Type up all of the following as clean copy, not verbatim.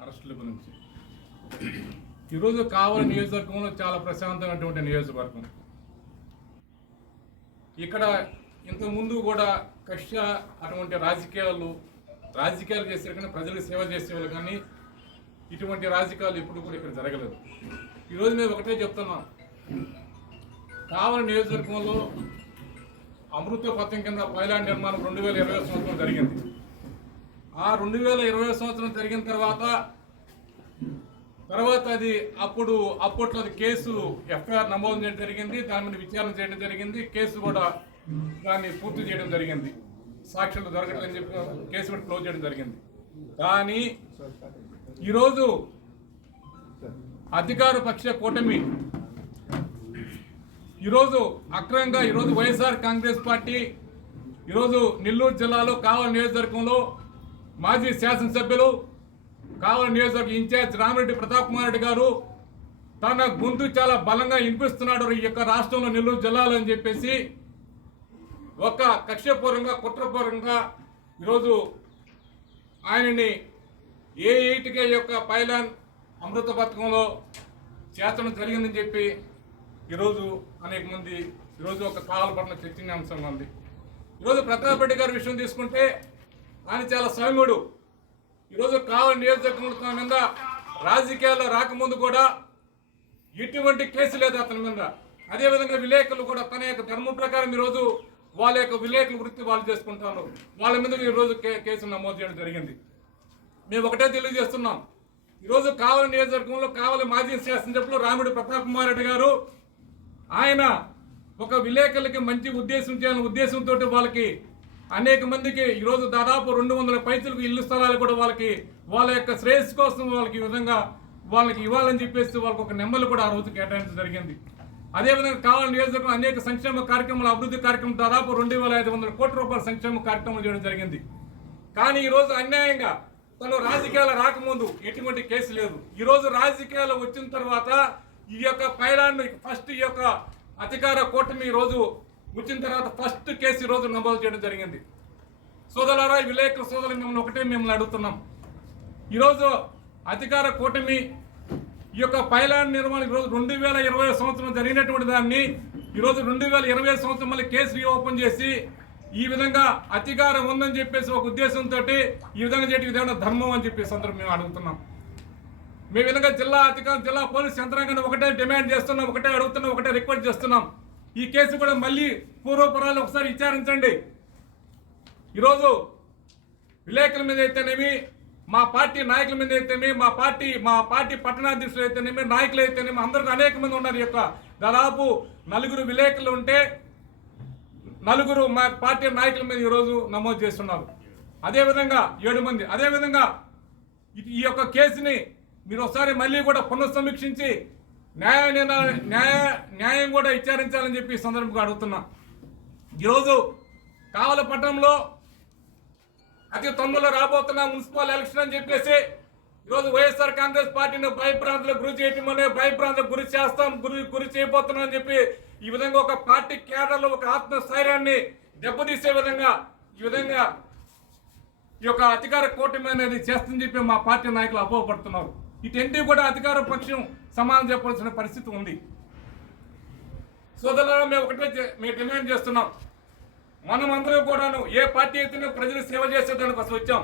అరెస్టుల గురించి ఈరోజు కావలి నియోజకవర్గంలో చాలా ప్రశాంతమైనటువంటి నియోజకవర్గం. ఇక్కడ ఇంతకుముందు కూడా కక్ష అటువంటి రాజకీయాలు చేసేవారు కానీ ప్రజలకు సేవ చేసేవాళ్ళు కానీ ఇటువంటి రాజకీయాలు ఎప్పుడు కూడా ఇక్కడ జరగలేదు. ఈరోజు మేము ఒకటే చెప్తున్నాం, కావలి నియోజకవర్గంలో అమృత పథకం కింద పైలాండ్ నిర్మాణం 2020 సంవత్సరం జరిగింది. ఆ 2020 సంవత్సరం జరిగిన తర్వాత అది అప్పట్లో అది కేసు ఎఫ్ఐఆర్ నమోదు చేయడం జరిగింది, దాని మీద విచారణ చేయడం జరిగింది, కేసు కూడా దాన్ని పూర్తి చేయడం జరిగింది, సాక్ష్యాలు దొరకట్లని చెప్పి కేసు కూడా క్లోజ్ చేయడం జరిగింది. కానీ ఈరోజు అధికార పక్ష కూటమి ఈరోజు అక్రమంగా వైఎస్ఆర్ కాంగ్రెస్ పార్టీ ఈరోజు నెల్లూరు జిల్లాలో కావలి నియోజకవర్గంలో మాజీ శాసనసభ్యులు కావలి నియోజకవర్గ ఇన్ఛార్జ్ రామిరెడ్డి ప్రతాప్ కుమార్ రెడ్డి గారు తన గొంతు చాలా బలంగా వినిపిస్తున్నాడు ఈ యొక్క రాష్ట్రంలో నెల్లూరు జిల్లాలో అని చెప్పేసి ఒక కక్షపూర్వకంగా కుట్రపూర్వకంగా ఈరోజు ఆయనని ఏ8కే యొక్క పైలాన్ అమృత పథకంలో చేర్చడం జరిగిందని చెప్పి ఈరోజు అనేక మంది ఈరోజు ఒక కావలి పట్ల చర్చనీయాంశంగా ఉంది. ఈరోజు ప్రతాప్ రెడ్డి గారి విషయం తీసుకుంటే ఆయన చాలా సౌమ్యుడు. ఈరోజు కావలి నియోజకవర్గం మీద రాజకీయాల్లో రాకముందు కూడా ఎటువంటి కేసు లేదు అతని మీద. అదేవిధంగా విలేకరులు కూడా తన యొక్క ధర్మం ప్రకారం ఈరోజు వాళ్ళ యొక్క విలేకరుల వృత్తి వాళ్ళు చేసుకుంటారు, వాళ్ళ మీద ఈరోజు కేసులు నమోదు చేయడం జరిగింది. మేము ఒకటే తెలియజేస్తున్నాం, ఈరోజు కావలి నియోజకవర్గంలో కావలి మాజీ శాసనసభ్యులు రామిరెడ్డి ప్రతాప్ కుమార్ రెడ్డి గారు ఆయన ఒక విలేకరులకి మంచి ఉద్దేశం చేయాలనే ఉద్దేశంతో వాళ్ళకి అనేక మందికి ఈరోజు దాదాపు 200 పైసలకు ఇల్లు స్థలాలు కూడా వాళ్ళ యొక్క శ్రేయస్సు కోసం వాళ్ళకి ఈ విధంగా వాళ్ళకి ఇవ్వాలని చెప్పేసి వాళ్ళకి ఒక నెంబర్లు కూడా ఆ రోజు కేటాయించడం జరిగింది. అదేవిధంగా కావలి నియోజకవర్గం అనేక సంక్షేమ కార్యక్రమాలు అభివృద్ధి కార్యక్రమం దాదాపు 2500 కోట్ల రూపాయల సంక్షేమ కార్యక్రమాలు చేయడం జరిగింది. కానీ ఈరోజు అన్యాయంగా తను రాజకీయాలు రాకముందు ఎటువంటి కేసు లేదు. ఈరోజు రాజకీయాలు వచ్చిన తర్వాత ఈ యొక్క పైలాన్ ఫస్ట్ ఈ యొక్క అధికార కూటమి ఈరోజు వచ్చిన తర్వాత ఫస్ట్ కేసు ఈరోజు నమోదు చేయడం జరిగింది. సోదరులారా, విలేకరుల సోదరులు మిమ్మల్ని అడుగుతున్నాం, ఈరోజు అధికార కూటమి ఈ యొక్క పైలాన్ నిర్మాణం ఈరోజు 2020 సంవత్సరం జరిగినటువంటి దాన్ని ఈరోజు 2020 సంవత్సరం మళ్ళీ కేసు రీఓపెన్ చేసి ఈ విధంగా అధికారం ఉందని చెప్పేసి ఒక ఉద్దేశంతో ఈ విధంగా చేయడం ఇదేమన్నా ధర్మం అని చెప్పేసి అందరూ మేము అడుగుతున్నాం. మేము విధంగా జిల్లా పోలీస్ యంత్రాంగాన్ని ఒకటే డిమాండ్ చేస్తున్నాం, ఒకటే అడుగుతున్నాం, ఒకటే రిక్వెస్ట్ చేస్తున్నాం, ఈ కేసు కూడా మళ్ళీ పూర్వపురాలు ఒకసారి విచారించండి. ఈరోజు విలేకరుల మీద అయితేనేమి, మా పార్టీ నాయకుల మీద అయితేనేమి, మా పార్టీ పట్టణాధ్యక్షులు అయితేనేమి, నాయకులు అయితేనేమి, అందరూ అనేక మంది ఉన్నారు. యొక్క దాదాపు 4 విలేకరులు ఉంటే 4 మా పార్టీ నాయకుల మీద ఈరోజు నమోదు చేస్తున్నారు. అదేవిధంగా 7 మంది. అదేవిధంగా ఈ యొక్క కేసుని మీరు ఒకసారి మళ్ళీ కూడా పునఃసమీక్షించి న్యాయం కూడా విచారించాలని చెప్పి ఈ సందర్భంగా అడుగుతున్నా. ఈరోజు కావలి పట్టణంలో అతి తొందరలో రాబోతున్న మున్సిపల్ ఎలక్షన్ అని చెప్పేసి ఈరోజు వైఎస్ఆర్ కాంగ్రెస్ పార్టీని భయభ్రాంతులకు గురి చేయటమనే భయభ్రాంతులకు గురి చేయబోతున్నాం అని చెప్పి ఈ విధంగా ఒక పార్టీ కేడర్లో ఒక ఆత్మస్థైర్యాన్ని దెబ్బతీసే విధంగా ఈ యొక్క అధికార కూటమి అనేది చేస్తుందని చెప్పి మా పార్టీ నాయకులు అపోహపడుతున్నారు. ఇటెంటి కూడా అధికార పక్షం సమాధానం చెప్పాల్సిన పరిస్థితి ఉంది. సోదరులారా, మేము డిమాండ్ చేస్తున్నాం, మనమందరూ కూడాను ఏ పార్టీ అయితే ప్రజలు సేవ చేసేదానికి అసలు వచ్చాం.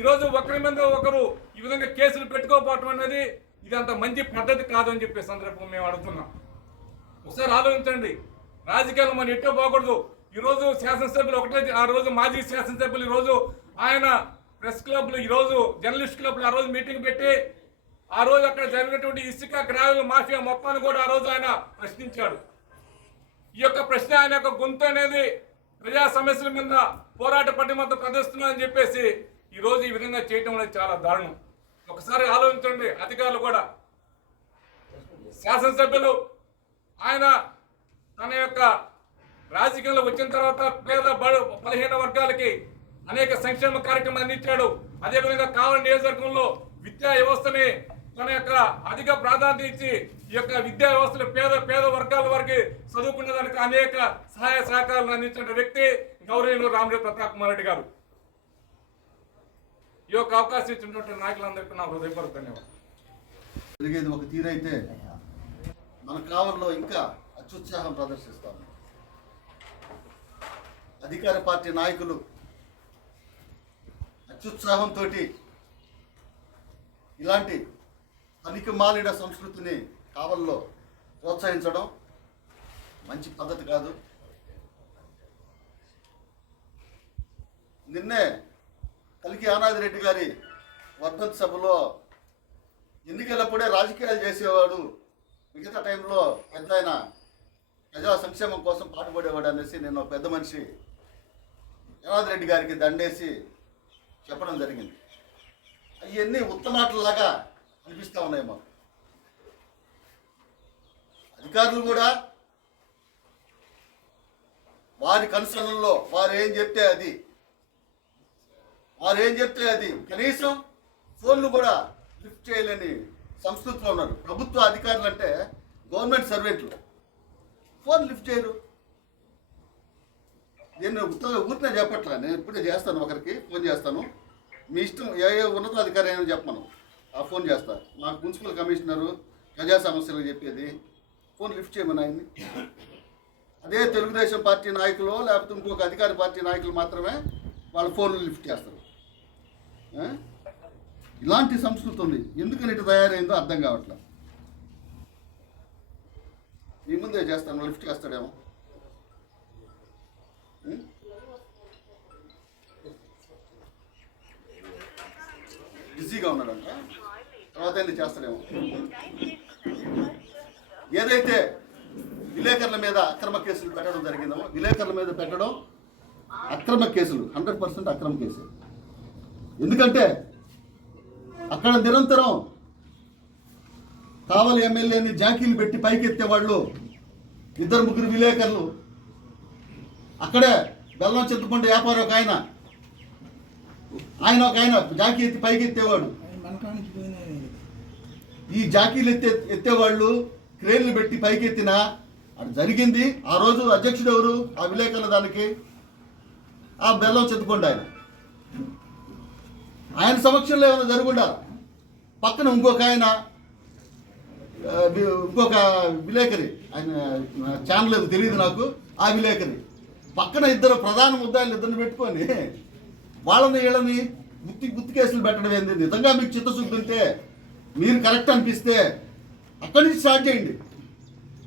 ఈరోజు ఒకరి మీద ఒకరు ఈ విధంగా కేసులు పెట్టుకోకపోవటం అనేది ఇది అంత మంచి పద్ధతి కాదని చెప్పే సందర్భంగా మేము అడుగుతున్నాం. ఒకసారి ఆలోచించండి, రాజకీయాలు మనం ఎట్టో పోకూడదు. ఈరోజు శాసనసభ్యులు ఒకటే, ఆ రోజు మాజీ శాసనసభ్యులు ఈరోజు ఆయన ప్రెస్ క్లబ్లు, ఈరోజు జర్నలిస్ట్ క్లబ్లు ఆ రోజు మీటింగ్ పెట్టి ఆ రోజు అక్కడ జరిగినటువంటి ఇసుక గ్రావెల్ మాఫియా మొత్తాన్ని కూడా ఆ రోజు ఆయన ప్రశ్నించాడు. ఈ యొక్క ప్రశ్న ఆయన యొక్క గొంతు అనేది ప్రజా సమస్యల మీద పోరాట పటిమతో ప్రదర్శిస్తున్నారని చెప్పేసి ఈరోజు ఈ విధంగా చేయటం అనేది చాలా దారుణం. ఒకసారి ఆలోచించండి అధికారులు కూడా. శాసనసభ్యులు ఆయన తన యొక్క రాజకీయంలో వచ్చిన తర్వాత పేద బలహీన వర్గాలకి అనేక సంక్షేమ కార్యక్రమాలు అందించాడు. అదేవిధంగా కావలి నియోజకవర్గంలో విద్యా వ్యవస్థని తన యొక్క అధిక ప్రాధాన్యత ఇచ్చి ఈ యొక్క విద్యా వ్యవస్థలో పేద వర్గాల వారికి చదువుకున్న దానికి అనేక సహాయ సహకారాలు అందించిన వ్యక్తి గౌరవనీయులు రామిరెడ్డి ప్రతాప్ కుమార్ రెడ్డి గారు. ఈ యొక్క అవకాశం ఇచ్చినటువంటి నాయకులందరికీ నా హృదయపూర్వక ధన్యవాదాలు. జరిగేది ఒక తీరైతే మన కావల్లో ఇంకా అత్యుత్సాహం ప్రదర్శిస్తాము. అధికార పార్టీ నాయకులు అత్యుత్సాహంతో ఇలాంటి పనికి మాలిన సంస్కృతిని కావల్లో ప్రోత్సహించడం మంచి పద్ధతి కాదు. నిన్నే కలికి ఆనాదిరెడ్డి గారి వర్ధంతి సభలో ఎన్నికలప్పుడే రాజకీయాలు చేసేవాడు, మిగతా టైంలో పెద్ద ఆయన ప్రజా సంక్షేమం కోసం పాటుపడేవాడు అనేసి నేను పెద్ద మనిషి ఆనాదిరెడ్డి గారికి దండేసి చెప్పడం జరిగింది. అవన్నీ ఉత్తమాటలాగా అనిపిస్తూ ఉన్నాయి మాకు. అధికారులు కూడా వారి కన్సర్న్లో వారు ఏం చెప్తే అది కనీసం ఫోన్లు కూడా లిఫ్ట్ చేయలేని సంస్కృతిలో ఉన్నారు. ప్రభుత్వ అధికారులు అంటే గవర్నమెంట్ సర్వెంట్లు ఫోన్ లిఫ్ట్ చేయరు. నేను ఊరినే చెప్పట్లా, నేను ఇప్పుడే చేస్తాను, ఒకరికి ఫోన్ చేస్తాను, మీ ఇష్టం ఏ ఉన్నతాధికారి అయినా చెప్పమను, ఆ ఫోన్ చేస్తా. మాకు మున్సిపల్ కమిషనరు ప్రజా సమస్యలు చెప్పేది ఫోన్ లిఫ్ట్ చేయమని ఆయన్ని. అదే తెలుగుదేశం పార్టీ నాయకులు లేకపోతే ఇంకొక అధికార పార్టీ నాయకులు మాత్రమే వాళ్ళ ఫోన్లు లిఫ్ట్ చేస్తారు. ఇలాంటి సంస్కృతి ఉంది. ఎందుకని ఇటు తయారైందో అర్థం కావట్లా. మీ ముందే చేస్తాను, లిఫ్ట్ చేస్తాడేమో. బిజీగా ఉన్నాడంట, తర్వాత వెళ్ళి చేస్తాడేమో. ఏదైతే విలేకరుల మీద అక్రమ కేసులు పెట్టడం జరిగిందో, విలేకరుల మీద పెట్టడం అక్రమ కేసులు 100% అక్రమ కేసులు. ఎందుకంటే అక్కడ నిరంతరం కావలి ఎమ్మెల్యేని జాకీలు పెట్టి పైకెత్తేవాళ్ళు 2-3 విలేకరులు. అక్కడే బెల్లం చెత్తుకుంటే వ్యాపారం ఒక ఆయన ఒక ఆయన జాకీ ఎత్తి పైకి ఎత్తేవాడు. ఈ జాకీలు ఎత్తేవాళ్ళు క్రేన్లు పెట్టి పైకి ఎత్తినా అది జరిగింది. ఆ రోజు అధ్యక్షుడు ఎవరు? ఆ విలేకరుల దానికి ఆ బెల్లం చెత్తుకోండి ఆయన సమక్షంలో ఏమైనా జరుగుండాలి. పక్కన ఇంకొక విలేకరి, ఆయన ఛానల్ ఏదో తెలియదు నాకు, ఆ విలేకరి పక్కన 2 ప్రధాన ముద్దాయిలు 2 పెట్టుకొని వీళ్ళని గుత్తి కేసులు పెట్టడం ఏంది? నిజంగా మీకు చిత్తశుద్ధి ఉంటే, మీరు కరెక్ట్ అనిపిస్తే అక్కడి నుంచి స్టార్ట్ చేయండి.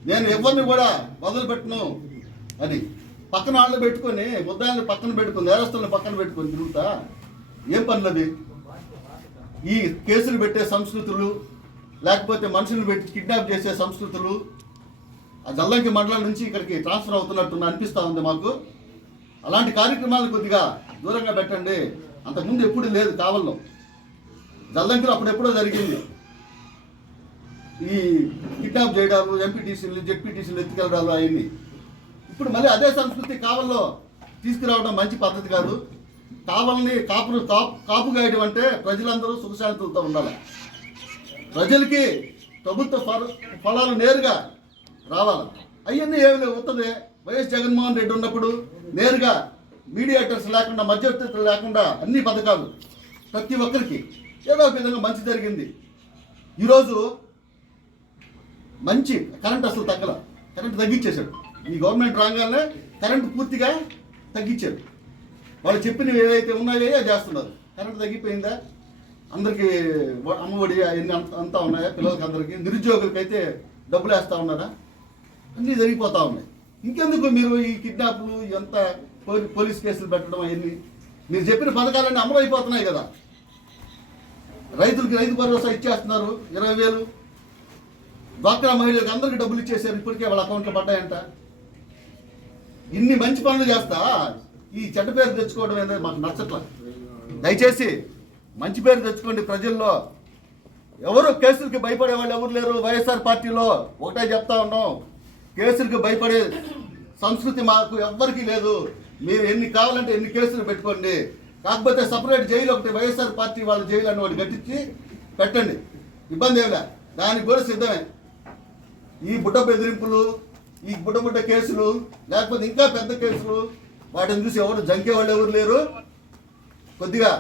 నేను ఎవరిని కూడా వదిలిపెట్టను అని పక్కన వాళ్ళు పెట్టుకొని, ముద్దాయిల్ని పక్కన పెట్టుకొని, నేరస్తులను పక్కన పెట్టుకొని తిరుగుతా ఏం పనులది? ఈ కేసులు పెట్టే సంస్కృతులు, లేకపోతే మనుషులు పెట్టి కిడ్నాప్ చేసే సంస్కృతులు ఆ జల్లంకి మండలం నుంచి ఇక్కడికి ట్రాన్స్ఫర్ అవుతున్నట్టు అనిపిస్తూ ఉంది మాకు. అలాంటి కార్యక్రమాలు కొద్దిగా దూరంగా పెట్టండి. అంతకుముందు ఎప్పుడు లేదు కావల్లో. జల్లంకిలో అప్పుడెప్పుడో జరిగింది ఈ కిడ్నాప్ చేయడాలు, ఎంపీటీసీలు జెడ్పీటీసీలు ఎత్తుకెళ్ళడాలు అవన్నీ. ఇప్పుడు మళ్ళీ అదే సంస్కృతి కావల్లో తీసుకురావడం మంచి పద్ధతి కాదు. కావల్ని కాపు గాయడం అంటే ప్రజలందరూ సుఖశాంతులతో ఉండాలి. ప్రజలకి ప్రభుత్వ ఫలాలు నేరుగా రావాలి. అవన్నీ ఏమి వస్తుంది. వైఎస్ జగన్మోహన్ రెడ్డి ఉన్నప్పుడు నేరుగా మీడియేటర్స్ లేకుండా, మధ్యవర్తులు లేకుండా అన్ని పథకాలు ప్రతి ఒక్కరికి ఏదో ఒక విధంగా మంచి జరిగింది. ఈరోజు మంచి కరెంట్ అసలు కరెంట్ తగ్గించేశాడు. ఈ గవర్నమెంట్ రాగానే కరెంట్ పూర్తిగా తగ్గించాడు. వాళ్ళు చెప్పినవి ఏవైతే ఉన్నాయో చేస్తున్నారు. కరెంట్ తగ్గిపోయిందా? అందరికీ అమ్మఒడి అవన్నీ అంతా ఉన్నాయా? పిల్లలకి అందరికీ, నిరుద్యోగులకి అయితే డబ్బులు వేస్తూ ఉన్నారా? అన్నీ జరిగిపోతూ ఉన్నాయి. ఇంకెందుకు మీరు ఈ కిడ్నాప్లు ఎంత పోలీస్ కేసులు పెట్టడం అవన్నీ? మీరు చెప్పిన పథకాలన్నీ అమలు అయిపోతున్నాయి కదా. రైతులకి రైతు భరోసా ఇచ్చేస్తున్నారు 20,000. డ్వాక్రా మహిళలకు అందరికీ డబ్బులు ఇచ్చేసారు. ఇప్పటికే వాళ్ళ అకౌంట్లో పడ్డాయంట. ఇన్ని మంచి పనులు చేస్తా ఈ చెడ్డ పేరు తెచ్చుకోవడం అనేది మాకు నచ్చట్లా. దయచేసి మంచి పేరు తెచ్చుకోండి ప్రజల్లో. ఎవరు కేసులకి భయపడే వాళ్ళు ఎవరు లేరు. వైఎస్ఆర్ పార్టీలో ఒకటే చెప్తా ఉన్నాం, కేసులకి భయపడే సంస్కృతి మాకు ఎవ్వరికీ లేదు. మీరు ఎన్ని కావాలంటే ఎన్ని కేసులు పెట్టుకోండి. కాకపోతే సపరేట్ జైలు ఒకటి వైఎస్ఆర్ పార్టీ వాళ్ళ జైలు అని ఒకటి కట్టించి పెట్టండి. ఇబ్బంది ఏమిలే, దానికి కూడా సిద్ధమే. ఈ బుడ్డ బెదిరింపులు, ఈ బుడ్డ కేసులు, లేకపోతే ఇంకా పెద్ద కేసులు, వాటిని చూసి ఎవరు జంకే వాళ్ళు ఎవరు లేరు. కొద్దిగా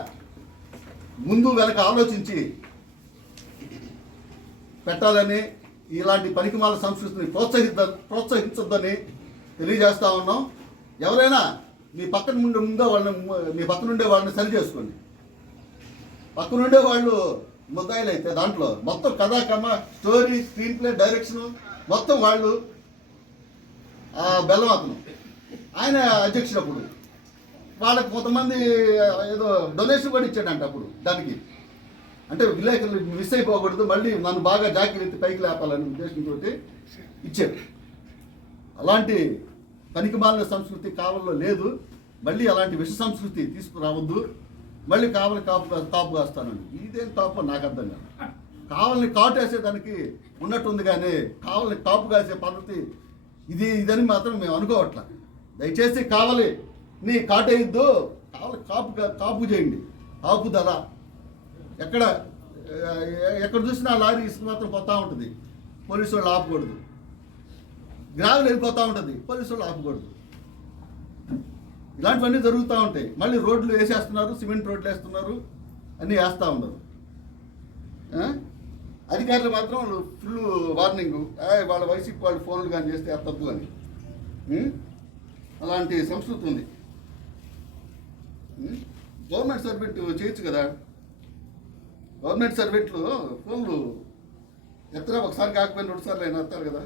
ముందు వెనక ఆలోచించి పెట్టాలని, ఇలాంటి పనికిమాల సంస్కృతిని ప్రోత్సహించొద్దని తెలియజేస్తా ఉన్నాం. ఎవరైనా మీ పక్కన ముందో వాళ్ళని, మీ పక్కనుండే వాళ్ళని సరి చేసుకోండి. పక్కనుండే వాళ్ళు ముద్దాయిలు అయితే దాంట్లో మొత్తం కథా comma, story, screen play, direction మొత్తం వాళ్ళు. బెల్లం అతను ఆయన అధ్యక్షుడు. అప్పుడు వాళ్ళకి కొంతమంది ఏదో డొనేషన్ కూడా ఇచ్చాడంట అప్పుడు దానికి. అంటే విలేకరులు మిస్ అయిపోకూడదు, మళ్ళీ నన్ను బాగా జాగ్రత్త పైకి లేపాలనే ఉద్దేశంతో ఇచ్చారు. అలాంటి పనికిమాలిన సంస్కృతి కావల్లో లేదు. మళ్ళీ అలాంటి విష సంస్కృతి తీసుకురావద్దు. మళ్ళీ కావలి కాపు కాస్తానండి. ఇదేం కాపు నాకు అర్థం కాదు. కావలిని కాటేసేదానికి ఉన్నట్టుంది, కానీ కావలిని కాపు కాసే పద్ధతి ఇదని మాత్రం మేము అనుకోవట్లా. దయచేసి కావలిని కాటేయద్దు, కావలి కాపు చేయండి. కాపు ధర ఎక్కడ చూసినా లారీ ఇసుక మాత్రం పోతూ ఉంటుంది, పోలీసు వాళ్ళు ఆపకూడదు. గ్రావెల్ వెళ్ళిపోతూ ఉంటుంది, పోలీసు వాళ్ళు ఆపకూడదు. ఇలాంటివన్నీ జరుగుతూ ఉంటాయి. మళ్ళీ రోడ్లు వేసేస్తున్నారు, సిమెంట్ రోడ్లు వేస్తున్నారు, అన్నీ వేస్తూ ఉన్నారు. అధికారులు మాత్రం ఫుల్ వార్నింగ్, వాళ్ళ వైసీపీ వాళ్ళు ఫోన్లు కానీ చేస్తే అది తప్పు అని. అలాంటి సంస్కృతి ఉంది. గవర్నమెంట్ సర్వెంట్ చేయొచ్చు కదా. గవర్నమెంట్ సర్వెంట్లు ఫోన్లు ఎత్తరా, ఒకసారి కాకపోయినా 2 సార్లు అయినా ఎత్తారు కదా.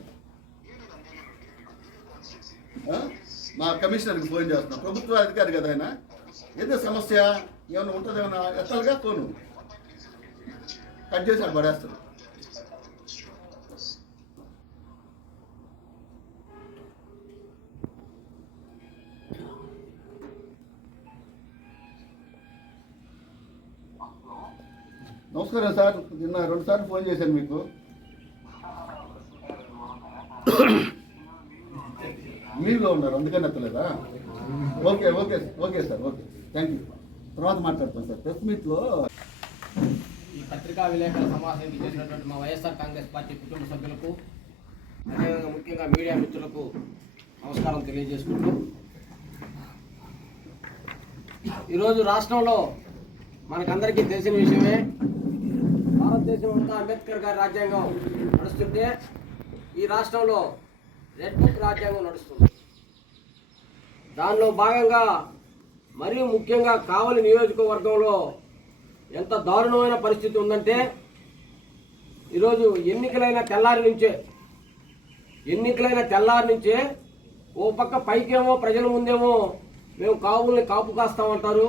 మా కమిషనర్కి ఫోన్ చేస్తున్నా, ప్రభుత్వ అధికారి కదా ఆయన. ఏదో సమస్య ఏమైనా ఉంటుంది, ఏమైనా ఎత్తాలిగా ఫోను. కట్ చేసి అక్కడ పడేస్తారు. నమస్కారం సార్, నిన్న 2 సార్లు ఫోన్ చేశాను మీకు. మీలో ఉన్నారు, అందుకని ఎత్తలేదా? Okay okay okay sir, okay, thank you. తర్వాత మాట్లాడతాం సార్. ప్రెస్ మీట్లో ఈ పత్రికా విలేకరుల సమావేశానికి చేసినటువంటి మా వైఎస్ఆర్ కాంగ్రెస్ పార్టీ కుటుంబ సభ్యులకు, అదేవిధంగా ముఖ్యంగా మీడియా మిత్రులకు నమస్కారం తెలియజేసుకుంటూ, ఈరోజు రాష్ట్రంలో మనకందరికీ తెలిసిన విషయమే, భారతదేశం అంతా అంబేద్కర్ గారి రాజ్యాంగం నడుస్తుంటే ఈ రాష్ట్రంలో రెడ్ బుక్ రాజ్యాంగం నడుస్తుంది. దానిలో భాగంగా మరీ ముఖ్యంగా కావలి నియోజకవర్గంలో ఎంత దారుణమైన పరిస్థితి ఉందంటే, ఈరోజు ఎన్నికలైన తెల్లారి నుంచే ఓ పక్క పైకేమో ప్రజల ముందేమో మేము కావుల్ని కాపు కాస్తామంటారు.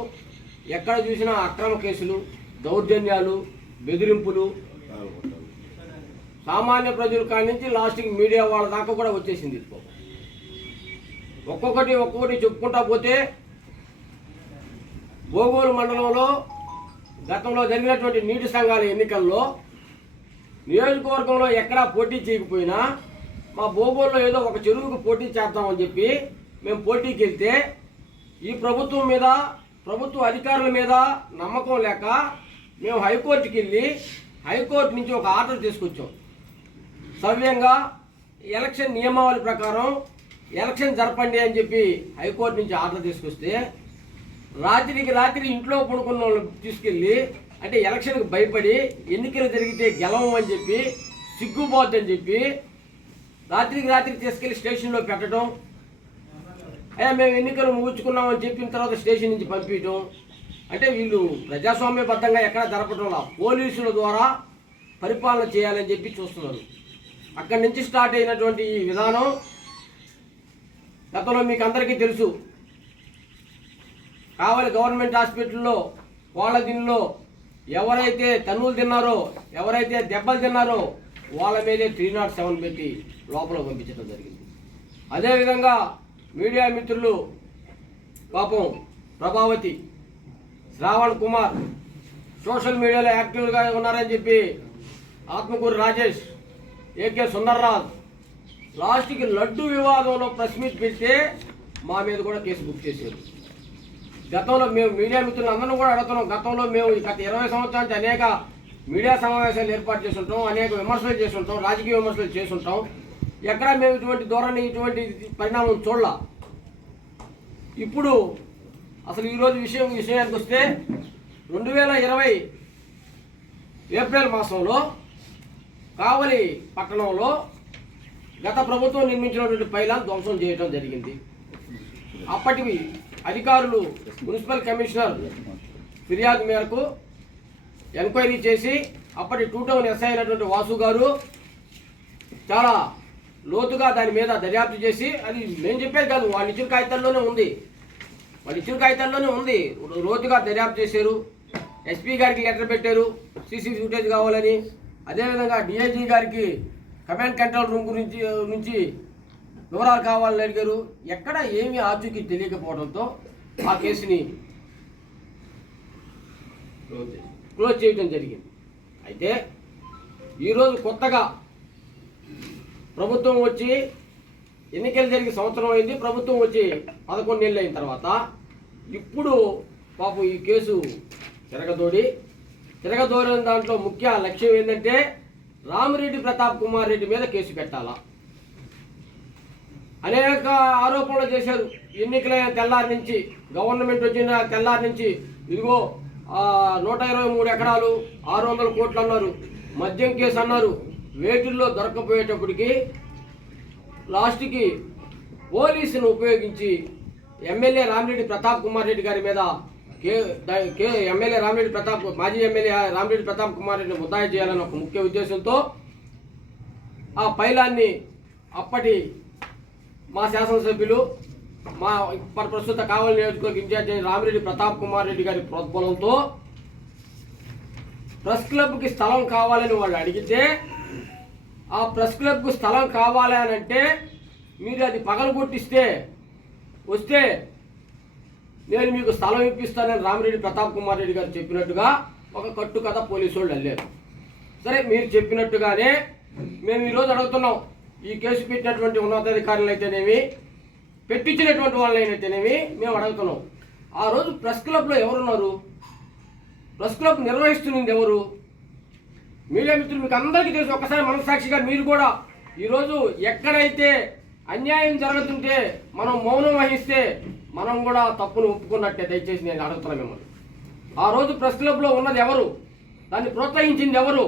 ఎక్కడ చూసినా అక్రమ కేసులు, దౌర్జన్యాలు, బెదిరింపులు, సామాన్య ప్రజల కాడి నుంచి లాస్ట్కి మీడియా వాళ్ళ దాకా కూడా వచ్చేసింది. ఒక్కొక్కటి చెప్పుకుంటా పోతే, బోగోలు మండలంలో గతంలో జరిగినటువంటి నీటి సంఘాల ఎన్నికల్లో నియోజకవర్గంలో ఎక్కడా పోటీ చేయకపోయినా మా బోగోల్లో ఏదో ఒక చెరువుకు పోటీ చేద్దామని చెప్పి మేము పోటీకి వెళ్తే, ఈ ప్రభుత్వం మీద, ప్రభుత్వ అధికారుల మీద నమ్మకం లేక మేము హైకోర్టుకి వెళ్ళి హైకోర్టు నుంచి ఒక ఆర్డర్ తీసుకొచ్చాం. సవ్యంగా ఎలక్షన్ నియమావళి ప్రకారం ఎలక్షన్ జరపండి అని చెప్పి హైకోర్టు నుంచి ఆర్డర్ తీసుకొస్తే, రాత్రికి రాత్రి ఇంట్లో పడుకున్న వాళ్ళు తీసుకెళ్ళి, అంటే ఎలక్షన్కి భయపడి ఎన్నికలు జరిగితే గెలవమని చెప్పి, సిగ్గుపోద్దని చెప్పి రాత్రికి రాత్రి తీసుకెళ్ళి స్టేషన్లో పెట్టడం, మేము ఎన్నికలు ముగించుకున్నామని చెప్పిన తర్వాత స్టేషన్ నుంచి పంపించడం. అంటే వీళ్ళు ప్రజాస్వామ్యబద్ధంగా ఎక్కడ జరపడంలా పోలీసుల ద్వారా పరిపాలన చేయాలని చెప్పి చూస్తున్నారు. అక్కడి నుంచి స్టార్ట్ అయినటువంటి ఈ విధానం గతంలో మీకు అందరికీ తెలుసు. కావలి గవర్నమెంట్ హాస్పిటల్లో వాళ్ళ దీనిలో ఎవరైతే తన్నులు తిన్నారో, ఎవరైతే దెబ్బలు తిన్నారో వాళ్ళ మీదే 307 పెట్టి లోపల పంపించడం జరిగింది. అదేవిధంగా మీడియా మిత్రులు పాపం ప్రభావతి, శ్రావణ్ కుమార్ సోషల్ మీడియాలో యాక్టివ్గా ఉన్నారని చెప్పి ఆత్మకూరు రాజేష్, ఏకే సుందర్రాజ్ లాస్ట్కి లడ్డు వివాదంలో ప్రెస్ మీట్ పెడితే మా మీద కూడా కేసు బుక్ చేశారు. గతంలో మేము మీడియా మిత్రులు అందరం కూడా అడుగుతున్నాం, గతంలో మేము గత 20 సంవత్సరాల నుంచి అనేక మీడియా సమావేశాలు ఏర్పాటు చేసి ఉంటాం, అనేక విమర్శలు చేసి ఉంటాం, రాజకీయ విమర్శలు చేసి ఉంటాం. ఎక్కడా మేము ఇటువంటి ధోరణి ఇటువంటి పరిణామం చూడాల. ఇప్పుడు అసలు ఈరోజు విషయానికి వస్తే 2020 ఏప్రిల్ మాసంలో కావలి పట్టణంలో గత ప్రభుత్వం నిర్మించినటువంటి పైలాన్ ధ్వంసం చేయడం జరిగింది. అప్పటి అధికారులు మున్సిపల్ కమిషనర్ ఫిర్యాదు మేరకు ఎంక్వైరీ చేసి అప్పటి 2 టౌన్ ఎస్ఐ అయినటువంటి వాసు గారు చాలా లోతుగా దాని మీద దర్యాప్తు చేసి, అది మేము చెప్పేది కాదు, వాళ్ళు ఇచ్చిన కాగితాల్లోనే ఉంది, లోతుగా దర్యాప్తు చేశారు. ఎస్పీ గారికి లెటర్ పెట్టారు సీసీ ఫుటేజ్ కావాలని. అదేవిధంగా డిఐజీ గారికి కమాండ్ కంట్రోల్ రూమ్ నుంచి వివరాలు కావాలని అడిగారు. ఎక్కడ ఏమీ ఆచూకీ తెలియకపోవడంతో ఆ కేసుని క్లోజ్ చేయడం జరిగింది. అయితే ఈరోజు కొత్తగా ప్రభుత్వం వచ్చి ఎన్నికలు జరిగి సంవత్సరం అయింది, ప్రభుత్వం వచ్చి 11 నెలలు అయిన తర్వాత ఇప్పుడు పాపం ఈ కేసు తిరగదోరిన దాంట్లో ముఖ్య లక్ష్యం ఏంటంటే రామిరెడ్డి ప్రతాప్ కుమార్ రెడ్డి మీద కేసు పెట్టాలా. అనేక ఆరోపణలు చేశారు. ఎన్నికలైన తెల్లారి నుంచి, గవర్నమెంట్ వచ్చిన తెల్లారి నుంచి ఇదిగో 123 ఎకరాలు 600 కోట్లు అన్నారు, మద్యం కేసు అన్నారు. వేటిల్లో దొరకపోయేటప్పటికి లాస్ట్కి పోలీసును ఉపయోగించి ఎమ్మెల్యే రామిరెడ్డి ప్రతాప్ కుమార్ రెడ్డి గారి మీద మాజీ ఎమ్మెల్యే రామిరెడ్డి ప్రతాప్ కుమార్ రెడ్డిని ముద్దాయి చేయాలని ఒక ముఖ్య ఉద్దేశంతో ఆ పైలాన్ని అప్పటి మా శాసనసభ్యులు, మా ప్రస్తుత కావలి నియోజకవర్గ ఇన్ఛార్జి రామిరెడ్డి ప్రతాప్ కుమార్ రెడ్డి గారి ప్రోద్బలంతో ప్రెస్ క్లబ్కి స్థలం కావాలని వాళ్ళు అడిగితే, ఆ ప్రెస్ క్లబ్కు స్థలం కావాలి అని అంటే మీరు అది పగలగొట్టిస్తే వస్తే నేను మీకు స్థలం ఇప్పిస్తానని రామిరెడ్డి ప్రతాప్ కుమార్ రెడ్డి గారు చెప్పినట్టుగా ఒక కట్టు కథ పోలీసు వాళ్ళు వెళ్ళారు. సరే, మీరు చెప్పినట్టుగానే మేము ఈరోజు అడుగుతున్నాం. ఈ కేసు పెట్టినటువంటి ఉన్నతాధికారులు అయితేనేమి, పెట్టించినటువంటి వాళ్ళైతేనేమి మేము అడుగుతున్నాం. ఆ రోజు ప్రెస్ క్లబ్లో ఎవరున్నారు? ప్రెస్ క్లబ్ నిర్వహిస్తున్నది ఎవరు? మీడియా మిత్రులు మీకు అందరికీ తెలుసు. ఒకసారి మనస్సాక్షిగా మీరు కూడా ఈరోజు ఎక్కడైతే అన్యాయం జరుగుతుంటే మనం మౌనం వహిస్తే మనం కూడా తప్పును ఒప్పుకున్నట్టే. దయచేసి నేను అడుగుతున్నాను మిమ్మల్ని. ఆ రోజు ప్రెస్ క్లబ్లో ఉన్నది ఎవరు? దాన్ని ప్రోత్సహించింది ఎవరు?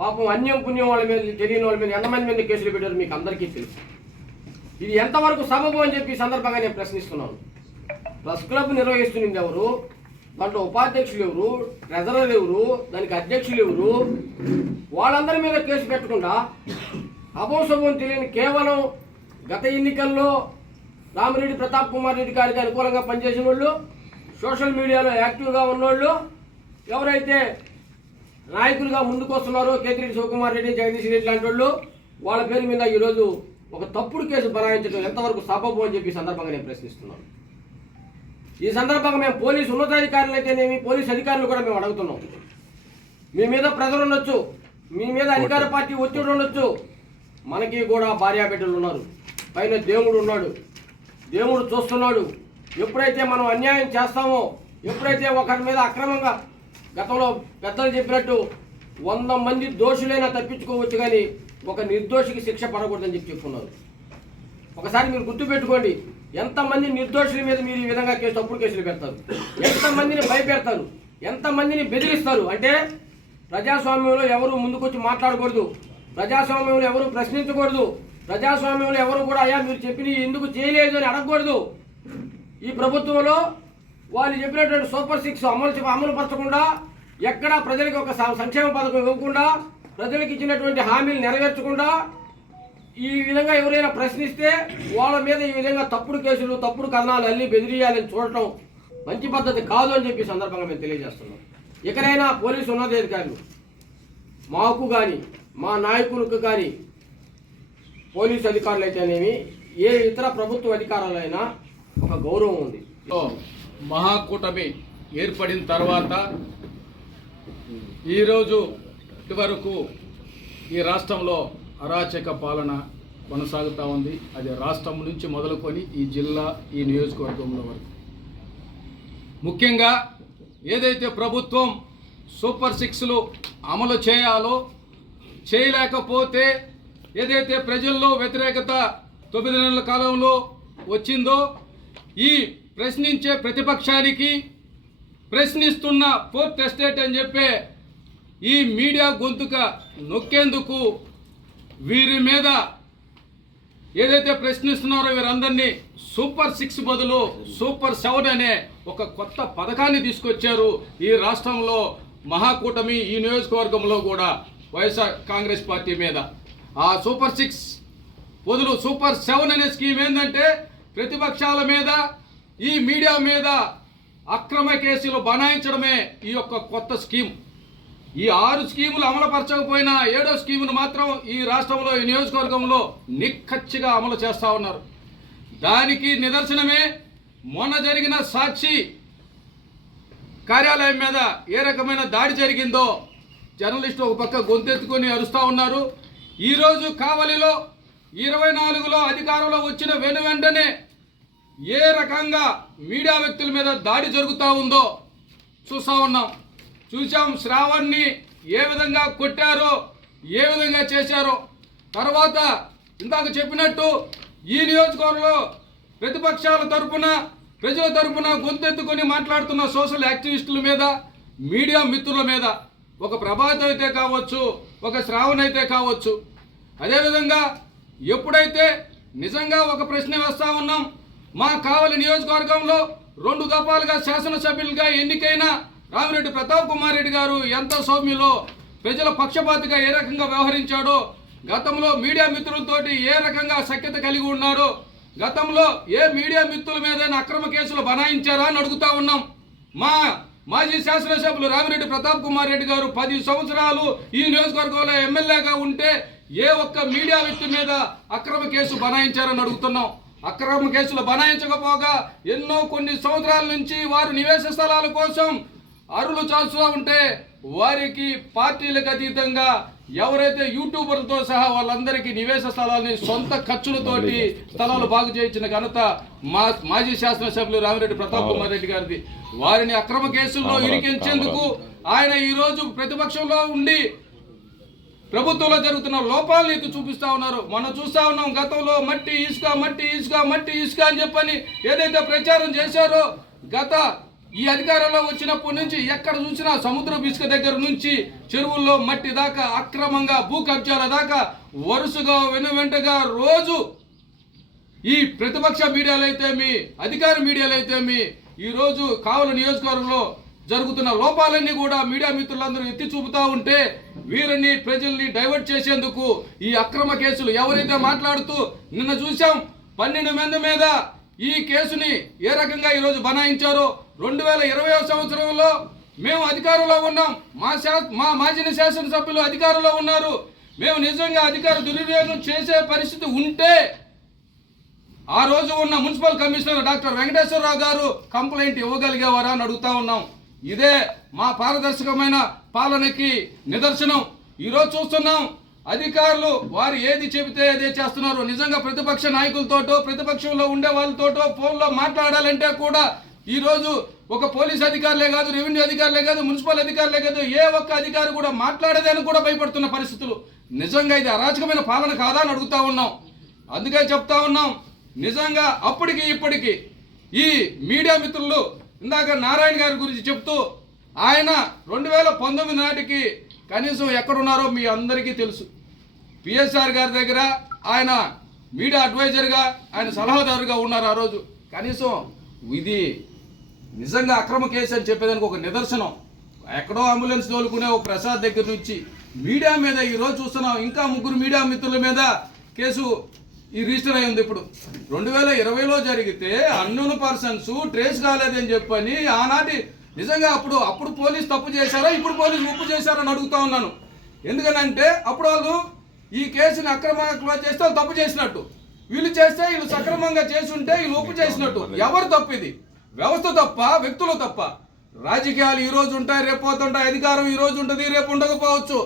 పాపం అన్యం పుణ్యం వాళ్ళ మీద, తెలియని వాళ్ళ మీద ఎంతమంది మీద కేసులు పెట్టారు మీకు అందరికీ తెలుసు. ఇది ఎంతవరకు సబబు అని చెప్పి సందర్భంగా నేను ప్రశ్నిస్తున్నాను. ప్రెస్ క్లబ్ నిర్వహిస్తున్నది ఎవరు? దాంట్లో ఉపాధ్యక్షులు ఎవరు? ట్రెజరర్ ఎవరు? దానికి అధ్యక్షులు ఎవరు? వాళ్ళందరి మీద కేసు పెట్టకుండా అభోశభం తెలియని కేవలం గత ఎన్నికల్లో రామిరెడ్డి ప్రతాప్ కుమార్ రెడ్డి గారికి అనుకూలంగా పనిచేసిన వాళ్ళు, సోషల్ మీడియాలో యాక్టివ్గా ఉన్నోళ్ళు, ఎవరైతే నాయకులుగా ముందుకు వస్తున్నారో కేతిరెడ్డి శివకుమార్ రెడ్డి, జగదీష్ రెడ్డి లాంటి వాళ్ళు, వాళ్ళ పేరు మీద ఈరోజు ఒక తప్పుడు కేసు బనాయించడం ఎంతవరకు సబబు అని చెప్పి సందర్భంగా నేను ప్రశ్నిస్తున్నాను. ఈ సందర్భంగా మేము పోలీసు ఉన్నతాధికారులు అయితేనేమి, పోలీసు అధికారులు కూడా మేము అడుగుతున్నాం. మీ మీద ప్రజలు ఉండొచ్చు, మీ మీద అధికార పార్టీ ఒత్తిడి ఉండొచ్చు, మనకి కూడా భార్యాబిడ్డలు ఉన్నారు, పైన దేవుడు ఉన్నాడు, దేవుడు చూస్తున్నాడు. ఎప్పుడైతే మనం అన్యాయం చేస్తామో, ఎప్పుడైతే ఒకరి మీద అక్రమంగా, గతంలో పెద్దలు చెప్పినట్టు 100 మంది దోషులైనా తప్పించుకోవచ్చు కానీ ఒక నిర్దోషికి శిక్ష పడకూడదని చెప్పి చెప్పుకున్నారు. ఒకసారి మీరు గుర్తుపెట్టుకోండి, ఎంతమంది నిర్దోషుల మీద మీరు ఈ విధంగా తప్పుడు కేసులు పెడతారు, ఎంతమందిని భయపెడతారు, ఎంతమందిని బెదిరిస్తారు. అంటే ప్రజాస్వామ్యంలో ఎవరు ముందుకొచ్చి మాట్లాడకూడదు, ప్రజాస్వామ్యంలో ఎవరు ప్రశ్నించకూడదు, ప్రజాస్వామ్యంలో ఎవరు కూడా అయ్యా మీరు చెప్పిన ఎందుకు చేయలేదు అని అడగకూడదు. ఈ ప్రభుత్వంలో వాళ్ళు చెప్పినటువంటి సూపర్ 6 అమలు పరచకుండా, ఎక్కడా ప్రజలకు ఒక సంక్షేమ పథకం ఇవ్వకుండా, ప్రజలకు ఇచ్చినటువంటి హామీలు నెరవేర్చకుండా ఈ విధంగా ఎవరైనా ప్రశ్నిస్తే వాళ్ళ మీద ఈ విధంగా తప్పుడు కేసులు, తప్పుడు కథనాలు అల్లి బెదిరియాలని చూడటం మంచి పద్ధతి కాదు అని చెప్పి సందర్భంగా మేము తెలియజేస్తున్నాం. ఎక్కడైనా పోలీసు ఉన్నతాధికారులు మాకు కానీ, మా నాయకులకు కానీ, పోలీసు అధికారులు అయితేనేమి, ఏ ఇతర ప్రభుత్వ అధికారులైనా ఒక గౌరవం ఉంది. మహాకూటమి ఏర్పడిన తర్వాత ఈరోజు ఇదివరకు ఈ రాష్ట్రంలో అరాచక పాలన కొనసాగుతూ ఉంది. అది రాష్ట్రం నుంచి మొదలుకొని ఈ జిల్లా, ఈ నియోజకవర్గంలో వరకు. ముఖ్యంగా ఏదైతే ప్రభుత్వం సూపర్ 6లు అమలు చేయాలో, చేయలేకపోతే ఏదైతే ప్రజల్లో వ్యతిరేకత 9 నెలల కాలంలో వచ్చిందో ఈ ప్రశ్నించే ప్రతిపక్షానికి ప్రశ్నిస్తున్న ఫోర్త్ ఎస్టేట్ అని చెప్పే ఈ మీడియా గొంతుక నొక్కేందుకు వీరి మీద ఏదైతే ప్రశ్నిస్తున్నారో వీరందరినీ సూపర్ 6 బదులు సూపర్ 7 అనే ఒక కొత్త పథకాన్ని తీసుకొచ్చారు ఈ రాష్ట్రంలో మహాకూటమి, ఈ నియోజకవర్గంలో కూడా వైఎస్ఆర్ కాంగ్రెస్ పార్టీ మీద. ఆ సూపర్ 6 బదులు సూపర్ 7 అనే స్కీమ్ ఏంటంటే ప్రతిపక్షాల మీద, ఈ మీడియా మీద అక్రమ కేసులు బనాయించడమే ఈ యొక్క కొత్త స్కీమ్. ఈ 6 స్కీములు అమలుపరచకపోయినా 7వ స్కీమును మాత్రం ఈ రాష్ట్రంలో, ఈ నియోజకవర్గంలో నిక్కచ్చిగా అమలు చేస్తూ ఉన్నారు. దానికి నిదర్శనమే మొన్న జరిగిన సాక్షి కార్యాలయం మీద ఏ రకమైన దాడి జరిగిందో జర్నలిస్టు ఒక పక్క గొంతెత్తుకొని అరుస్తూ ఉన్నారు. ఈరోజు కావలిలో 24లో అధికారంలో వచ్చిన వెంటనే ఏ రకంగా మీడియా వ్యక్తుల మీద దాడి జరుగుతూ ఉందో చూస్తూ ఉన్నాం. చూసాం శ్రావణ్ని ఏ విధంగా కొట్టారో, ఏ విధంగా చేశారో. తర్వాత ఇందాక చెప్పినట్టు ఈ నియోజకవర్గంలో ప్రతిపక్షాల తరపున, ప్రజల తరపున గొంతెత్తుకొని మాట్లాడుతున్న సోషల్ యాక్టివిస్టుల మీద, మీడియా మిత్రుల మీద, ఒక ప్రభాత్ అయితే కావచ్చు, ఒక శ్రావణ్ అయితే కావచ్చు. అదేవిధంగా ఎప్పుడైతే నిజంగా ఒక ప్రశ్న వేస్తూ ఉన్నాం, మా కావలి నియోజకవర్గంలో 2 దఫాలుగా శాసనసభ్యులుగా ఎన్నికైన రామిరెడ్డి ప్రతాప్ కుమార్ రెడ్డి గారు ఎంత సౌమ్యులో, ప్రజల పక్షపాతిగా ఏ రకంగా వ్యవహరించాడో, గతంలో మీడియా మిత్రులతోటి ఏ రకంగా సఖ్యత కలిగి ఉన్నారో, గతంలో ఏ మీడియా మిత్రుల మీద అక్రమ కేసులు బనాయించారా అని అడుగుతా ఉన్నాం. మా మాజీ శాసనసభ్యులు రామిరెడ్డి ప్రతాప్ కుమార్ రెడ్డి గారు 10 సంవత్సరాలు ఈ నియోజకవర్గంలో ఎమ్మెల్యేగా ఉంటే ఏ ఒక్క మీడియా వ్యక్తి మీద అక్రమ కేసు బనాయించారని అడుగుతున్నాం. అక్రమ కేసులు బనాయించకపోగా కొన్ని సంవత్సరాల నుంచి వారు నివేశ స్థలాల కోసం అరులు చాచుతూ ఉంటే వారికి పార్టీలకు అతీతంగా ఎవరైతే యూట్యూబర్లతో సహా వాళ్ళందరికీ నివేశ స్థలాలని సొంత ఖర్చులతోటి స్థలాలు బాగు చేయించిన ఘనత మాజీ శాసనసభ్యులు రామిరెడ్డి ప్రతాప్ కుమార్ రెడ్డి గారిది. వారిని అక్రమ కేసుల్లో ఇరికించేందుకు ఆయన ఈరోజు ప్రతిపక్షంలో ఉండి ప్రభుత్వంలో జరుగుతున్న లోపాలను ఎత్తి చూపిస్తా ఉన్నారు. మనం చూస్తా ఉన్నాం, గతంలో మట్టి ఇసుక మట్టి ఇసుక మట్టి ఇసుక అని చెప్పని ఏదైతే ప్రచారం చేశారో, గత ఈ అధికారంలో వచ్చినప్పటి నుంచి ఎక్కడ చూసినా సముద్రపు ఇసుక దగ్గర నుంచి చెరువుల్లో మట్టి దాకా అక్రమంగా భూ కబ్జాల దాకా వరుసగా వెనువెంటగా రోజు ఈ ప్రతిపక్ష మీడియాలో అయితేమి, అధికార మీడియాలో అయితేమి ఈరోజు కావలి నియోజకవర్గంలో జరుగుతున్న లోపాలన్నీ కూడా మీడియా మిత్రులందరూ ఎత్తి చూపుతా ఉంటే వీరిని, ప్రజల్ని డైవర్ట్ చేసేందుకు ఈ అక్రమ కేసులు ఎవరైతే మాట్లాడుతూ నిన్న చూసాం 12 మంది మీద ఈ కేసుని ఏ రకంగా ఈరోజు బనాయించారో. 2020వ సంవత్సరంలో మేము అధికారంలో ఉన్నాం, మా మాజీ శాసనసభ్యులు అధికారంలో ఉన్నారు. మేము నిజంగా అధికార దుర్వినియోగం చేసే పరిస్థితి ఉంటే ఆ రోజు ఉన్న మున్సిపల్ కమిషనర్ డాక్టర్ వెంకటేశ్వరరావు గారు కంప్లైంట్ ఇవ్వగలిగేవారా అని అడుగుతా ఉన్నాం. ఇదే మా పారదర్శకమైన పాలనకి నిదర్శనం. ఈరోజు చూస్తున్నాం అధికారులు వారు ఏది చెబితే అదే చేస్తున్నారు. నిజంగా ప్రతిపక్ష నాయకులతోటో, ప్రతిపక్షంలో ఉండే వాళ్ళతోటో ఫోన్లో మాట్లాడాలంటే కూడా ఈరోజు ఒక పోలీస్ అధికారులే కాదు, రెవెన్యూ అధికారులే కాదు, మున్సిపల్ అధికారులే కాదు, ఏ ఒక్క అధికారి కూడా మాట్లాడేదని కూడా భయపడుతున్న పరిస్థితులు. నిజంగా ఇది అరాచకమైన పాలన కాదా అని అడుగుతా ఉన్నాం. అందుకే చెప్తా ఉన్నాం, నిజంగా అప్పటికి ఇప్పటికి ఈ మీడియా మిత్రులు ఇందాక నారాయణ గారి గురించి చెప్తూ ఆయన 2019 నాటికి కనీసం ఎక్కడున్నారో మీ అందరికీ తెలుసు. పిఎస్ఆర్ గారి దగ్గర ఆయన మీడియా అడ్వైజర్గా, ఆయన సలహాదారుగా ఉన్నారు ఆ రోజు. కనీసం ఇది నిజంగా అక్రమ కేసు అని చెప్పేదానికి ఒక నిదర్శనం. ఎక్కడో అంబులెన్స్ తోలుకునే ఒక ప్రసాద్ దగ్గర నుంచి మీడియా మీద ఈరోజు చూస్తున్నాం ఇంకా 3 మీడియా మిత్రుల మీద కేసు రిజిస్టర్ అయి ఉంది. ఇప్పుడు 2020లో జరిగితే అన్నోన్ పర్సన్స్ ట్రేస్ కాలేదని చెప్పని ఆనాటి నిజంగా అప్పుడు పోలీసు తప్పు చేశారా, ఇప్పుడు పోలీసు ఉప్పు చేశారని అడుగుతా ఉన్నాను. ఎందుకనంటే అప్పుడు వాళ్ళు ఈ కేసుని అక్రమంగా చేస్తే వాళ్ళు తప్పు చేసినట్టు, వీళ్ళు చేస్తే వీళ్ళు సక్రమంగా చేసి ఉంటే వీళ్ళు ఉప్పు చేసినట్టు. ఎవరు తప్పు? ఇది వ్యవస్థ తప్ప, వ్యక్తులు తప్ప? రాజకీయాలు ఈ రోజు ఉంటాయి, రేపు పోతుంటాయి. అధికారం ఈ రోజు ఉంటుంది, రేపు ఉండకపోవచ్చు.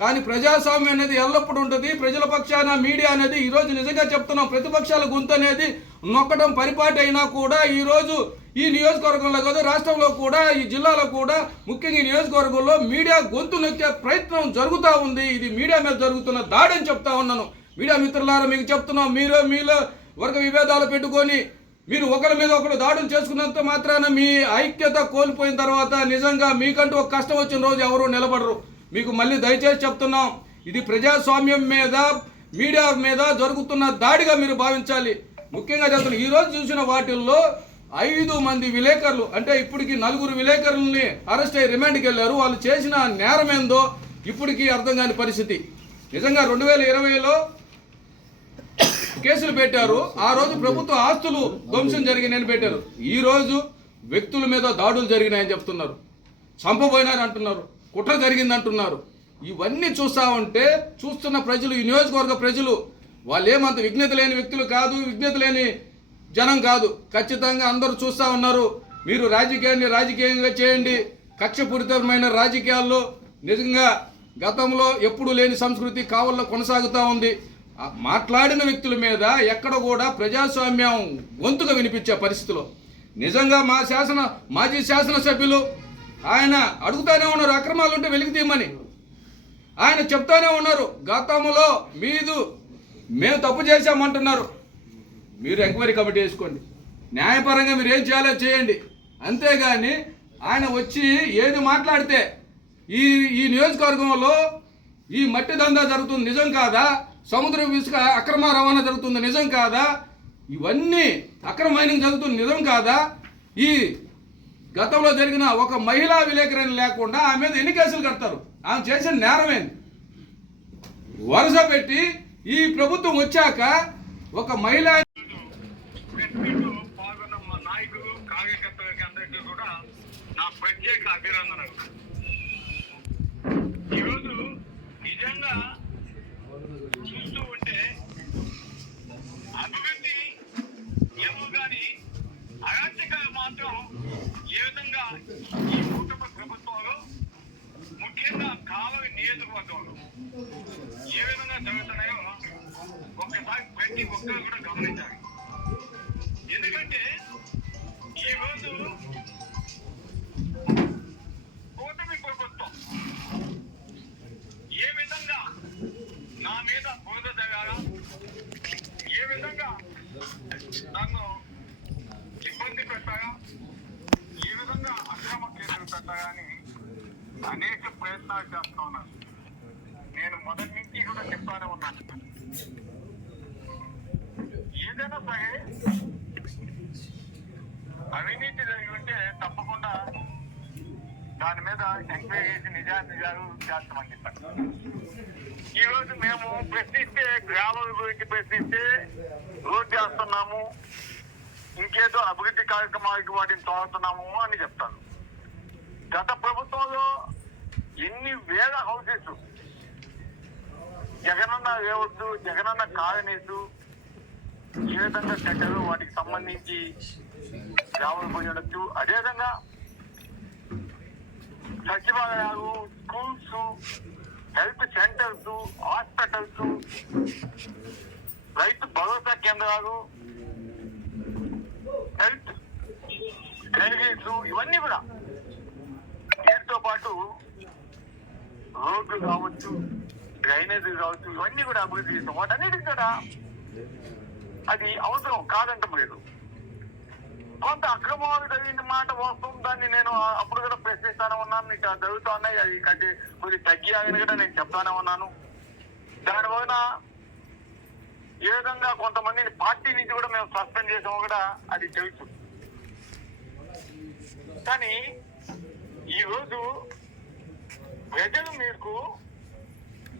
కానీ ప్రజాస్వామ్యం అనేది ఎల్లప్పుడూ ఉంటుంది. ప్రజల పక్షాన మీడియా అనేది ఈరోజు నిజంగా చెప్తున్నాం, ప్రతిపక్షాల గొంతు అనేది నొక్కడం పరిపాటి అయినా కూడా ఈరోజు ఈ నియోజకవర్గంలో కాదు, రాష్ట్రంలో కూడా, ఈ జిల్లాలో కూడా, ముఖ్యంగా ఈ నియోజకవర్గంలో మీడియా గొంతు నొక్కే ప్రయత్నం జరుగుతూ ఉంది. ఇది మీడియా మీద జరుగుతున్న దాడి అని చెప్తా ఉన్నాను. మీడియా మిత్రులారా, మీకు చెప్తున్నాం, మీలో వర్గ విభేదాలు పెట్టుకొని మీరు ఒకరి మీద ఒకరు దాడులు చేసుకున్నంత మాత్రాన మీ ఐక్యత కోల్పోయిన తర్వాత నిజంగా మీకంటూ ఒక కష్టం వచ్చిన రోజు ఎవరు నిలబడరు. మీకు మళ్ళీ దయచేసి చెప్తున్నాం, ఇది ప్రజాస్వామ్యం మీద, మీడియా మీద జరుగుతున్న దాడిగా మీరు భావించాలి. ముఖ్యంగా చెప్తున్నాం, ఈరోజు చూసిన వాటిల్లో 5 మంది విలేకరులు, అంటే ఇప్పటికి 4 విలేకరులని అరెస్ట్ అయ్యి రిమాండ్కి వెళ్ళారు. వాళ్ళు చేసిన నేరం ఏందో ఇప్పటికీ అర్థం కాని పరిస్థితి. నిజంగా 2020లో కేసులు పెట్టారు. ఆ రోజు ప్రభుత్వ ఆస్తులు ధ్వంసం జరిగినాయని పెట్టారు. ఈ రోజు వ్యక్తుల మీద దాడులు జరిగినాయని చెప్తున్నారు, చంపబోయినారని అంటున్నారు, కుట్ర జరిగింది అంటున్నారు. ఇవన్నీ చూస్తా ఉంటే చూస్తున్న ప్రజలు, ఈ నియోజకవర్గ ప్రజలు, వాళ్ళు ఏమంత విజ్ఞత లేని వ్యక్తులు కాదు, విజ్ఞత లేని జనం కాదు. ఖచ్చితంగా అందరూ చూస్తూ ఉన్నారు. మీరు రాజకీయాన్ని రాజకీయంగా చేయండి. కక్షపూరితమైన రాజకీయాల్లో నిజంగా గతంలో ఎప్పుడూ లేని సంస్కృతి కావల్లో కొనసాగుతూ ఉంది. మాట్లాడిన వ్యక్తుల మీద ఎక్కడ కూడా ప్రజాస్వామ్యం గొంతుగా వినిపించే పరిస్థితిలో నిజంగా మాజీ శాసనసభ్యులు ఆయన అడుగుతానే ఉన్నారు, అక్రమాలు ఉంటే వెలికి తీయమని. ఆయన చెప్తానే ఉన్నారు, గతంలో మేము తప్పు చేశామంటున్నారు. మీరు ఎంక్వైరీ కమిటీ వేసుకోండి, న్యాయపరంగా మీరు ఏం చేయాలో చేయండి. అంతేగాని ఆయన వచ్చి ఏది మాట్లాడితే ఈ నియోజకవర్గంలో ఈ మట్టి దందా జరుగుతుంది నిజం కాదా, సముద్ర ఇసుక అక్రమ రవాణా జరుగుతుంది నిజం కాదా, ఇవన్నీ అక్రమ మైనింగ్ జరుగుతుంది నిజం కాదా, ఈ గతంలో జరిగిన ఒక మహిళా విలేకరిని లేకుండా ఆమె మీద ఎన్ని కేసులు కడతారు, ఆమె చేసిన నేరమేంది, వరుస పెట్టి ఈ ప్రభుత్వం వచ్చాక ఒక మహిళ నాయకులు కార్యకర్తలకి అందరికీ కూడా నా ప్రత్యేక అభినందనలు. ఈరోజు నిజంగా చూస్తూ ఉంటే అభివృద్ధి ఏమో కానీ అరాచకాలు మాత్రం ఏ విధంగా ఈ కుటుంబ ప్రభుత్వంలో, ముఖ్యంగా కావలి నియోజకవర్గంలో ఏ విధంగా జరుగుతున్నాయో ఒక్కసారి ప్రతి ఒక్కరు కూడా గమనించాలి. ఎందుకంటే ఈరోజు కూటమి ప్రభుత్వం ఏ విధంగా నా మీద బురద జరగాల, ఏ విధంగా నన్ను ఇబ్బంది పెట్టారా, ఏ విధంగా అక్రమ కేసులు పెట్టారా అని అనేక ప్రయత్నాలు చేస్తూ ఉన్నాను. నేను మొదటి నుంచి కూడా చెప్తానే ఉన్నాను, ఏదైనా సరే అవినీతి జరిగి ఉంటే తప్పకుండా దాని మీద ఎంక్వైరీ చేసి నిజాలు చేస్తామని చెప్పారు. ఈ రోజు మేము ప్రశ్నిస్తే, గ్రామాల గురించి ప్రశ్నిస్తే రోడ్ చేస్తున్నాము, ఇంకేదో అభివృద్ధి కార్యక్రమాలకి వాటిని తోడుతున్నాము అని చెప్తాను. గత ప్రభుత్వంలో ఎన్ని వేల హౌసెస్ జగనన్న వేయవద్దు, జగనన్న కాలనీసు ఏ విధంగా కట్టారు, వాటికి సంబంధించి గ్రామాలు పోయి ఉండొచ్చు. అదేవిధంగా సచివాలయాలు, schools, health centres, hospitals, Rythu Bharosa కేంద్రాలు, హెల్త్ డ్రైనేజ్, ఇవన్నీ కూడా, వీటితో పాటు రోడ్లు కావచ్చు, డ్రైనేజీలు కావచ్చు, ఇవన్నీ కూడా అభివృద్ధి చేస్తాం. వాటన్నిటికి కూడా అది అవసరం కాదంటం లేదు. కొంత అక్రమాలు జరిగిన మాట వస్తుంది, దాన్ని నేను అప్పుడు కూడా ప్రశ్నిస్తానే ఉన్నాను. ఇక జరుగుతూ ఉన్నాయి, అది కట్టి కొద్దిగా తగ్గియాలని కూడా నేను చెప్తానే ఉన్నాను. దానివల్ల ఏ విధంగా కొంతమందిని పార్టీ నుంచి కూడా మేము సస్పెండ్ చేసాము కూడా అది తెలుసు. కానీ ఈరోజు ప్రజలు మీకు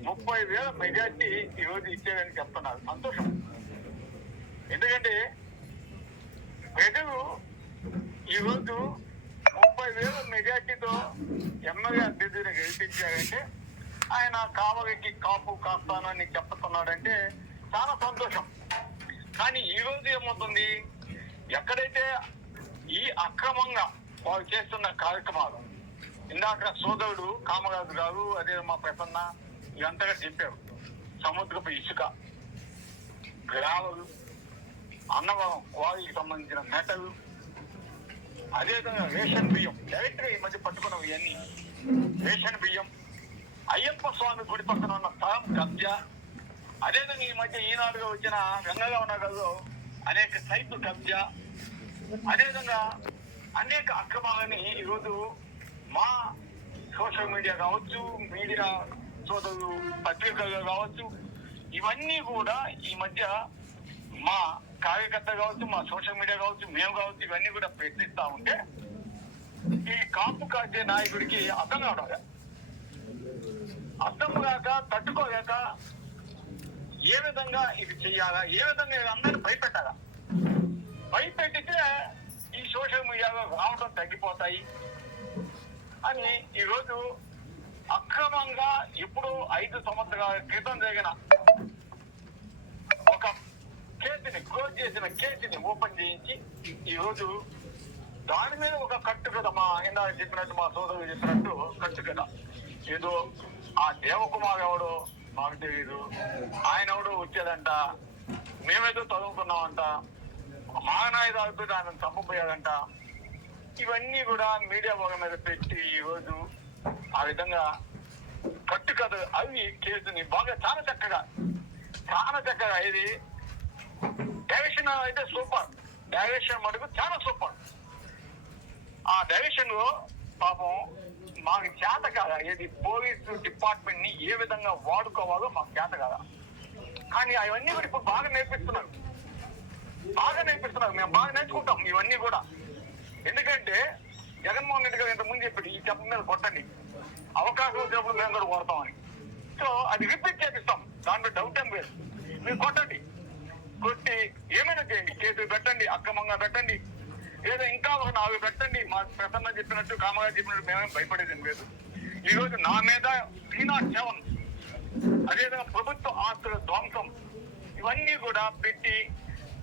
30,000 మెజార్టీ ఈరోజు ఇచ్చేదని చెప్తున్నారు. సంతోషం. ఎందుకంటే ప్రజలు ఈరోజు 30,000 మెజార్టీతో ఎమ్మెల్యే అభ్యర్థిని గెలిపించారంటే ఆయన కావలికి కాపు కాస్తానని చెప్తున్నాడంటే చాలా సంతోషం. కానీ ఈరోజు ఏమవుతుంది, ఎక్కడైతే ఈ అక్రమంగా వాళ్ళు చేస్తున్న కార్యక్రమాలు, ఇందాక సోదరుడు కామరాజు గారు, అదే మా ప్రసన్న ఇదంతగా చెప్పారు. సముద్రపు ఇసుక, గ్రావెలు, అన్నవరం క్వారీకి సంబంధించిన మెటల్, అదేవిధంగా రేషన్ బియ్యం డైరెక్ట్గా ఈ మధ్య పట్టుకున్నాం ఇవన్నీ. రేషన్ బియ్యం, అయ్యప్ప స్వామి గుడి పక్కన ఉన్న స్థలం కబ్జా, అదేవిధంగా ఈ మధ్య ఈనాడుగా వచ్చిన గంగగా నగర్లో అనేక సైట్లు కబ్జా, అదేవిధంగా అనేక అక్రమాలని ఈరోజు మా సోషల్ మీడియా కావచ్చు, మీడియా సోదరులు పత్రికలు కావచ్చు, ఇవన్నీ కూడా ఈ మధ్య మా కార్యకర్త కావచ్చు, మా సోషల్ మీడియా కావచ్చు, మేము కావచ్చు, ఇవన్నీ కూడా ప్రయత్నిస్తా ఉంటే ఈ కాపు కాసే నాయకుడికి అర్థం కావడం, అర్థం కాక తట్టుకోలేక ఏ విధంగా ఇది చెయ్యాలా, ఏ విధంగా అందరినీ భయపెట్టాలా, భయపెట్టితే ఈ సోషల్ మీడియాలో రావడం తగ్గిపోతాయి అని ఈరోజు అక్రమంగా ఇప్పుడు 5 సంవత్సరాల క్రితం జరిగిన ఒక కేసుని క్లోజ్ చేసిన కేసుని ఓపెన్ చేయించి ఈరోజు దాని మీద ఒక కట్టు కదా, మా ఇందాక చెప్పినట్టు, మా సోదరులు చెప్పినట్టు కట్టు కదా, ఏదో ఆ దేవకుమార్ ఎవడో మాకు తెలియదు, ఆయన ఎవడో వచ్చేదంట, మేమేదో చదువుకున్నామంట, మహానాయుధాలతో ఆయన చంపబోయాడంట, ఇవన్నీ కూడా మీడియా వాళ్ళ మీద పెట్టి ఈరోజు ఆ విధంగా కట్టు కథ అవి కేసుని బాగా చాలా చక్కగా ఇది డైరెక్షన్ అయితే సూపర్, డైరెక్షన్ మటుకు చాలా సూపర్. ఆ డైరెక్షన్ లో పాపం మాకు చేత కాదా, ఏది పోలీసు డిపార్ట్మెంట్ ని ఏ విధంగా వాడుకోవాలో మాకు చేత కాదా, కానీ అవన్నీ కూడా ఇప్పుడు బాగా నేర్పిస్తున్నారు, మేము బాగా నేర్చుకుంటాం ఇవన్నీ కూడా. ఎందుకంటే జగన్మోహన్ రెడ్డి గారు ఇంతకుముందు చెప్పాడు, ఈ చెప్ప మీద కొట్టండి, అవకాశం వచ్చినప్పుడు మేము కూడా కొడతామని. సో అది రిపీట్ చేపిస్తాం, దాంట్లో డౌట్ ఏం లేదు. మీరు కొట్టండి, కొట్టి ఏమైనా చేయండి, కేసులు పెట్టండి, అక్రమంగా పెట్టండి, లేదా ఇంకా ఒక 4 పెట్టండి. మా ప్రసన్న చెప్పినట్టు, కామగా చెప్పినట్టు మేమేం భయపడేది ఏం లేదు. ఈరోజు నా మీద 307, అదేవిధంగా ప్రభుత్వ ఆస్తుల ధ్వంసం, ఇవన్నీ కూడా పెట్టి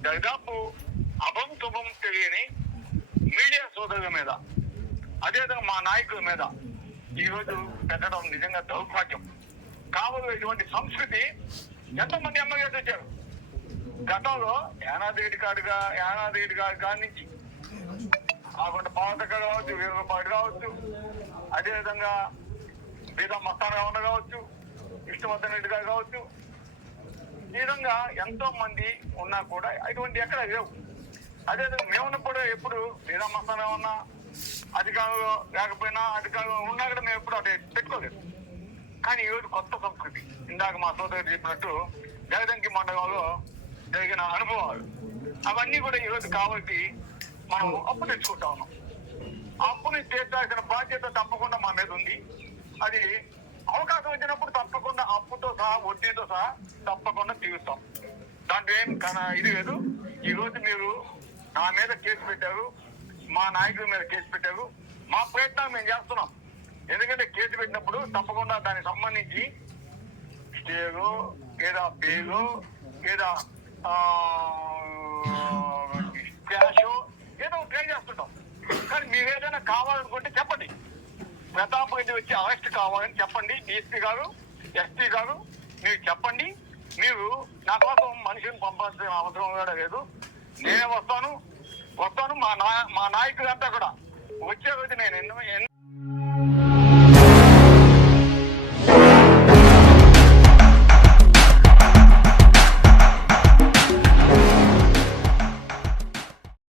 దాదాపు అభంశుభం తెలియని మీడియా సోదరుల మీద, అదేవిధంగా మా నాయకుల మీద ఈరోజు పెట్టడం నిజంగా దౌర్భాగ్యం. కావలో ఇటువంటి సంస్కృతి ఎంతమంది ఎమ్మెల్యేలు వచ్చారు గతంలో, యానాదేవి గారి కాడి నుంచి కాకుండా పావతక కావచ్చు, వీరపాటి కావచ్చు, అదేవిధంగా బీదా మస్తాన్ రావణ కావచ్చు, విష్ణువర్ధన్ రెడ్డి గారు కావచ్చు, ఈ విధంగా ఎంతో మంది ఉన్నా కూడా అటువంటి ఎక్కడ లేవు. అదేవిధంగా మేమున్నప్పుడు ఎప్పుడు బీదా మస్తాన్ ఉన్నా, అధికారులు లేకపోయినా, అధికారులు ఉన్నా కూడా మేము ఎప్పుడు అటు పెట్టుకోలేదు. కానీ ఈరోజు కొత్త సంస్కృతి, ఇందాక మా సోదరుడు చెప్పినట్టు జగదంకి మండలంలో జరిగిన అనుభవాలు, అవన్నీ కూడా ఈరోజు కాబట్టి మనం అప్పు తెచ్చుకుంటా ఉన్నాం. అప్పుని తీర్చాల్సిన బాధ్యత తప్పకుండా మా మీద ఉంది. అది అవకాశం వచ్చినప్పుడు తప్పకుండా అప్పుతో సహా, వడ్డీతో సహా తప్పకుండా తీరుస్తాం. దాంట్లో ఏం ఇది లేదు. ఈరోజు మీరు నా మీద కేసు పెట్టారు, మా నాయకుల మీద కేసు పెట్టారు, మా ప్రయత్నం మేము చేస్తున్నాం. ఎందుకంటే కేసు పెట్టినప్పుడు తప్పకుండా దానికి సంబంధించి స్టేలో లేదా బేలో లేదా క్యాష్ ఏదో ట్రై చేస్తుంటాం. కానీ మీరు ఏదైనా కావాలనుకుంటే చెప్పండి, ప్రతాప్ రెడ్డి వచ్చి అరెస్ట్ కావాలని చెప్పండి. డిఎస్పీ గారు, ఎస్పీ గారు మీరు చెప్పండి. మీరు నా కోసం మనిషిని పంపాల్సిన అవసరం కూడా లేదు, నేనే వస్తాను. మా నాయకులంతా కూడా వచ్చే రోజు నేను